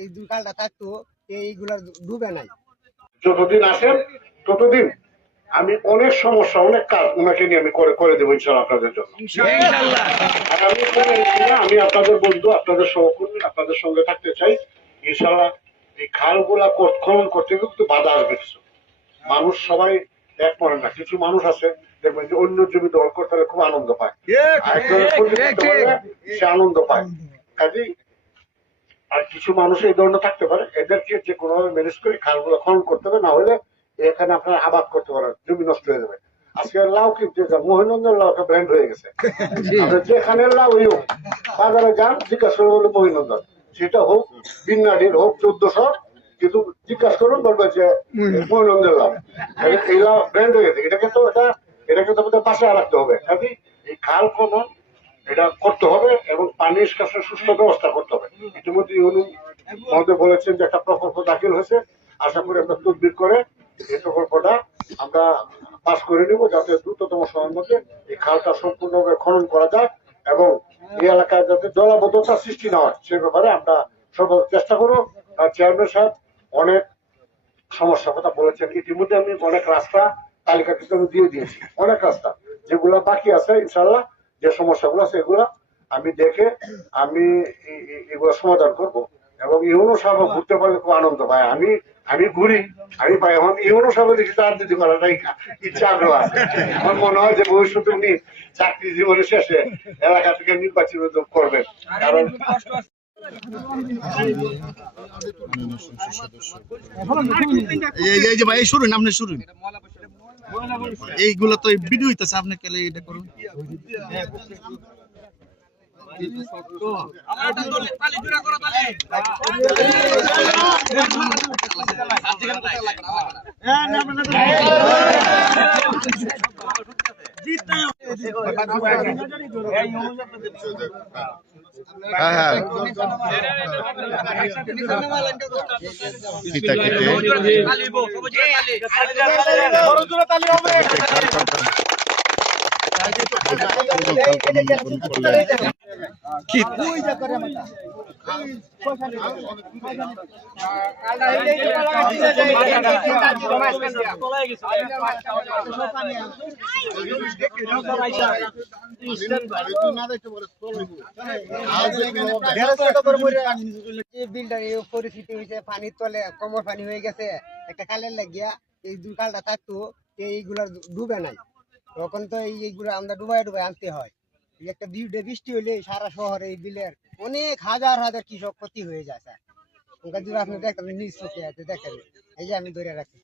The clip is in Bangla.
এই দুকালটা থাকতো এইগুলা ডুবে নাই। যতদিন আসেন ততদিন আমি অনেক সমস্যা অনেক কাজ ওনাকে নিয়ে আমি করে দেবো ইনশাআল্লাহ আপনাদের জন্য। আর আমি আপনাদের বন্ধু, আপনাদের সহকর্মী, আপনাদের সঙ্গে থাকতে চাই ইনশাআল্লাহ। এই খালগুলা খনন করতে কিন্তু বাধা আসবে কিছু মানুষ, সবাই এক পড়ে না। কিছু মানুষ আছে দেখবেন যে অন্য জমি দখল করতে হলে খুব আনন্দ পায়, সে আনন্দ পায় কাজেই। আর কিছু মানুষ এই ধরনের থাকতে পারে, এদেরকে যে কোনোভাবে ম্যানেজ করে খালগুলো খনন করতে হবে, না হলে এখানে আপনারা আবাদ করতে পারেন, জমি নষ্ট হয়ে যাবে। আজকে লাউ কিনতে যান, মহিনন্দন লাউটা ব্র্যান্ড হয়ে গেছে। যেখানে লাউ হোক বাজারে যান, জিজ্ঞাসা করে বলে মহিনন্দন, সেটা হোক বিন্নাডির হোক 1400, কিন্তু জিজ্ঞাসা করুন বলবে যে মহিনন্দন লাউ। এই লাউ ব্র্যান্ড হয়ে গেছে। এটাকে তো আমাদের বাসায় রাখতে হবে। কাজে এই খাল খনন এটা করতে হবে এবং পানি নিষ্কাশনের সুষ্ঠু ব্যবস্থা করতে হবে। ইতিমধ্যে মহোদয় বলেছেন যে একটা প্রকল্প দাখিল হয়েছে, আশা করি আমরা তদবির করে এই প্রকল্পটা আমরা পাস করে নিব, যাতে দ্রুততম সময়ের মধ্যে এই খালটা সম্পূর্ণভাবে খনন করা যায় এবং এই এলাকায় যাতে জলাবদ্ধতা সৃষ্টি না হয় সে ব্যাপারে আমরা সর্বোচ্চ চেষ্টা করব। আর চেয়ারম্যান সাহেব অনেক সমস্যার কথা বলেছেন। ইতিমধ্যে আমি অনেক রাস্তা তালিকা কিন্তু আমি দিয়ে দিয়েছি, অনেক রাস্তা যেগুলো বাকি আছে ইনশাল্লাহ, যে সমস্যাগুলো আছে এগুলা আমি দেখে আমি এগুলো সমাধান করব। এবং ইউনো সাহেব ঘুরতে পারলে খুব আনন্দ পায়। আমি ঘুরি, আমি পাই। এখন ইউনো সাহেব দেখি রাজনীতি করাটাই ইচ্ছা আগ্রহ আছে। আমার মনে হয় যে ভবিষ্যতে উনি চাকরি জীবনের শেষে এলাকা থেকে নির্বাচিত করবেন। কারণ এই যে ভাই শুনুন, আপনি শুনুন, এইগুলো তো ভিডিও হইতেছে, আপনি কেলে এটা করুন। হ্যাঁ পরিস্থিতি হয়েছে, পানির তলে কোমর পানি হয়ে গেছে একটা কালের লাগিয়া। এই দুকালটা থাকতো এইগুলা ডুবে নাই, তখন তো এইগুলো আমরা ডুবাই আনতে হয়। একটা বৃষ্টি হইলে সারা শহরে এই বিলের অনেক হাজার হাজার কৃষক ক্ষতি হয়ে যায়। স্যার ওখানে যদি আপনি দেখেন নিজ চোখে দেখেন, এই যে আমি ধরে রাখছি।